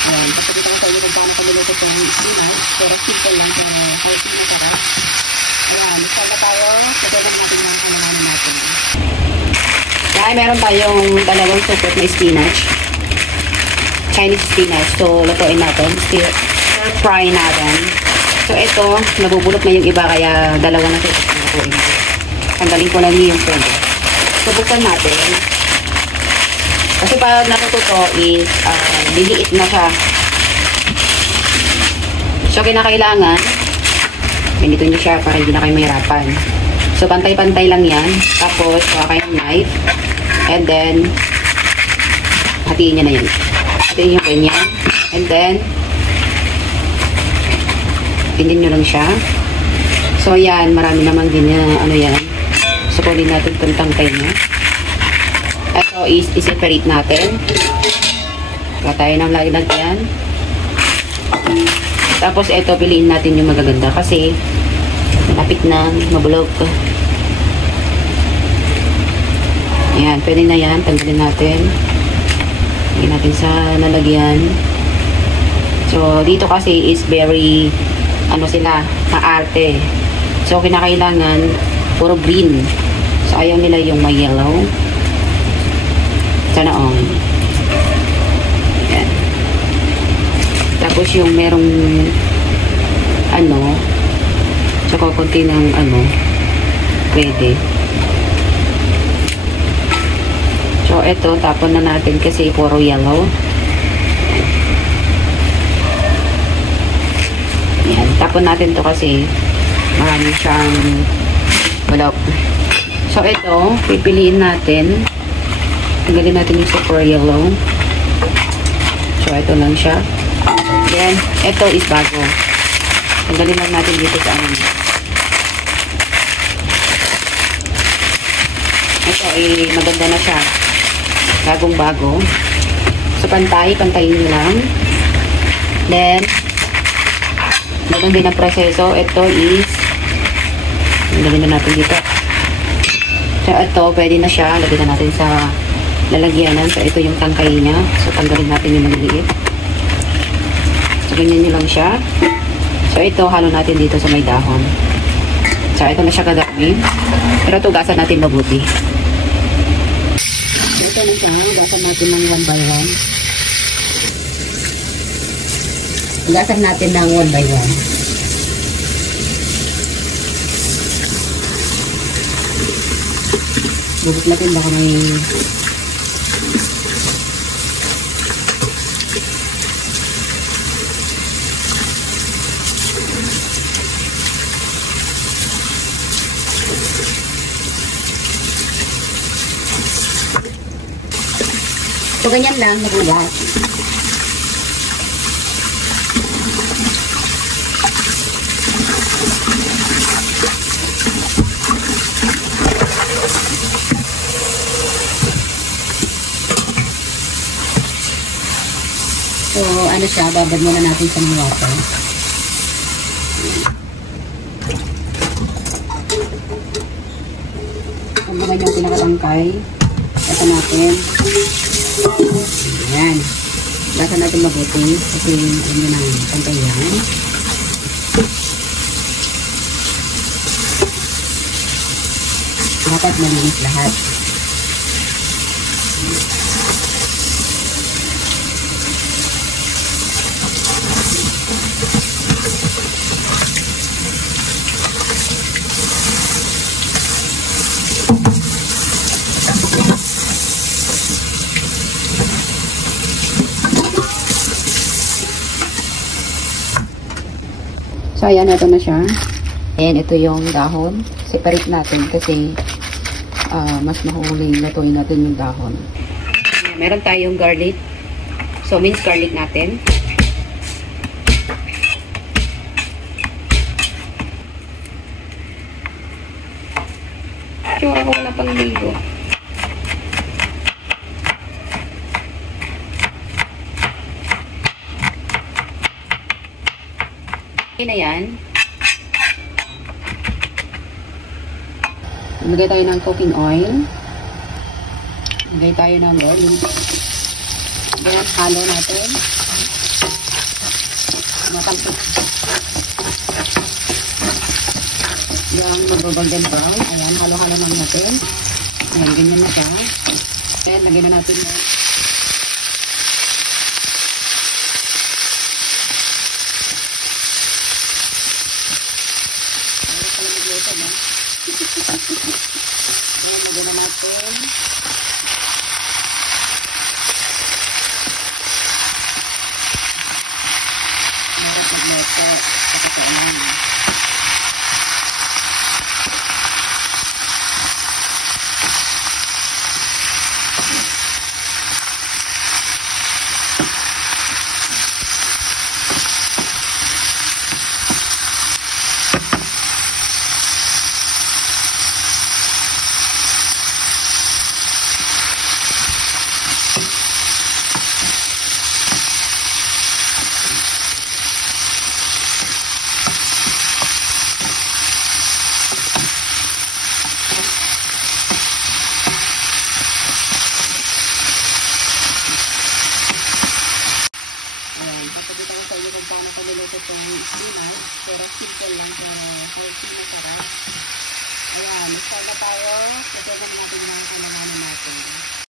Ayan, gusto kita ko sa inyo kung paano kamiluto itong spinach. Pero simple lang, pero healthy na sarap. Ayan, start na tayo. Lagyan natin yung halaman natin. Ayan, meron tayong dalawang supot na spinach. Chinese spinach. So, lutuin natin. Stir-fry natin. So, ito, nabubulot na yung iba, kaya dalawa na supot na lutuin natin. Tanggalin ko lang yung puno. So, buksan natin. Kasi pag natututo is, liliit na siya. So, kinakailangan, ganito nyo siya para hindi na kayo mahirapan. So, pantay-pantay lang yan. Tapos, kuha kayong knife. And then, hatiin nyo na yan. Hatiin nyo ganyan. And then, pindin nyo lang siya. So, yan. Marami namang ganyan. Ano yan. So, kunin natin itong tangkay niya. Ito is i-separate natin. Kaya tayo ng lagyan. Tapos, ito, piliin natin yung magaganda. Kasi, malapit na mabulog. Ayan, pwede na yan. Tanggalin natin. Lagyan natin sa lalagyan. So, dito kasi is very, ano sila, maarte. So, kinakailangan, puro green. So, ayaw nila yung may yellow. Sana on. Ayan. Tapos, yung merong, ano, tsaka konti ng, ano, pwede. So, ito, tapon na natin kasi puro yellow. Ayan, tapon natin to kasi marami siyang bulok. So, ito, pipiliin natin. Tanggalin natin yung super yellow. So, ito lang siya. Then, ito is bago. Tanggalin lang natin dito sa ano. Ito, maganda na siya. Bagong-bago. So, pantayin nyo lang. Then, ganun din ang proseso. Ito is, tanggalin na natin dito. So, ito, pwede na siya. Lagyan na natin sa lalagyanan. So, ito yung tangkay niya. So, tanggalin natin yung maliliit. So, ganyan nyo lang siya. So, ito, halo natin dito sa may dahon. So, ito na siya kadami. Pero tugasan natin mabuti. So, ito na siya. Tugasan natin ng 1 by 1. Tugasan natin ng 1 by 1. Bubuk natin baka may so ganyan lang nagulat. So, ano siya, babad muna natin sa mga water. Kung naman yung pinakatangkay, ito natin. Ayan. Basa natin mabuti kasi ano na, tangkay yan. Dapat malinis lahat. So, ayan, ito na siya. Ayan, ito yung dahon. Separate natin kasi mas mahuling natuloy natin yung dahon. Meron tayong garlic. So, minced garlic natin. Tsura ko wala pang ligo. Na yan. Lagay tayo ng cooking oil. Lagay tayo ng garlic. Then, halo natin. mag-golden brown. Ayan, halo-halo lang natin. Ayan, ganyan na siya. Then, lagyan na natin na. Ayan, pala magluto, no? Ayan, lagyan na natin. Marap magluto. Kapatid. Papakita ko sa inyo kung paano kaluluto itong spinach. Pero simple lang, pero healthy na sarap. Ayan, start na tayo. Kasi natin yung mga kailanganin natin.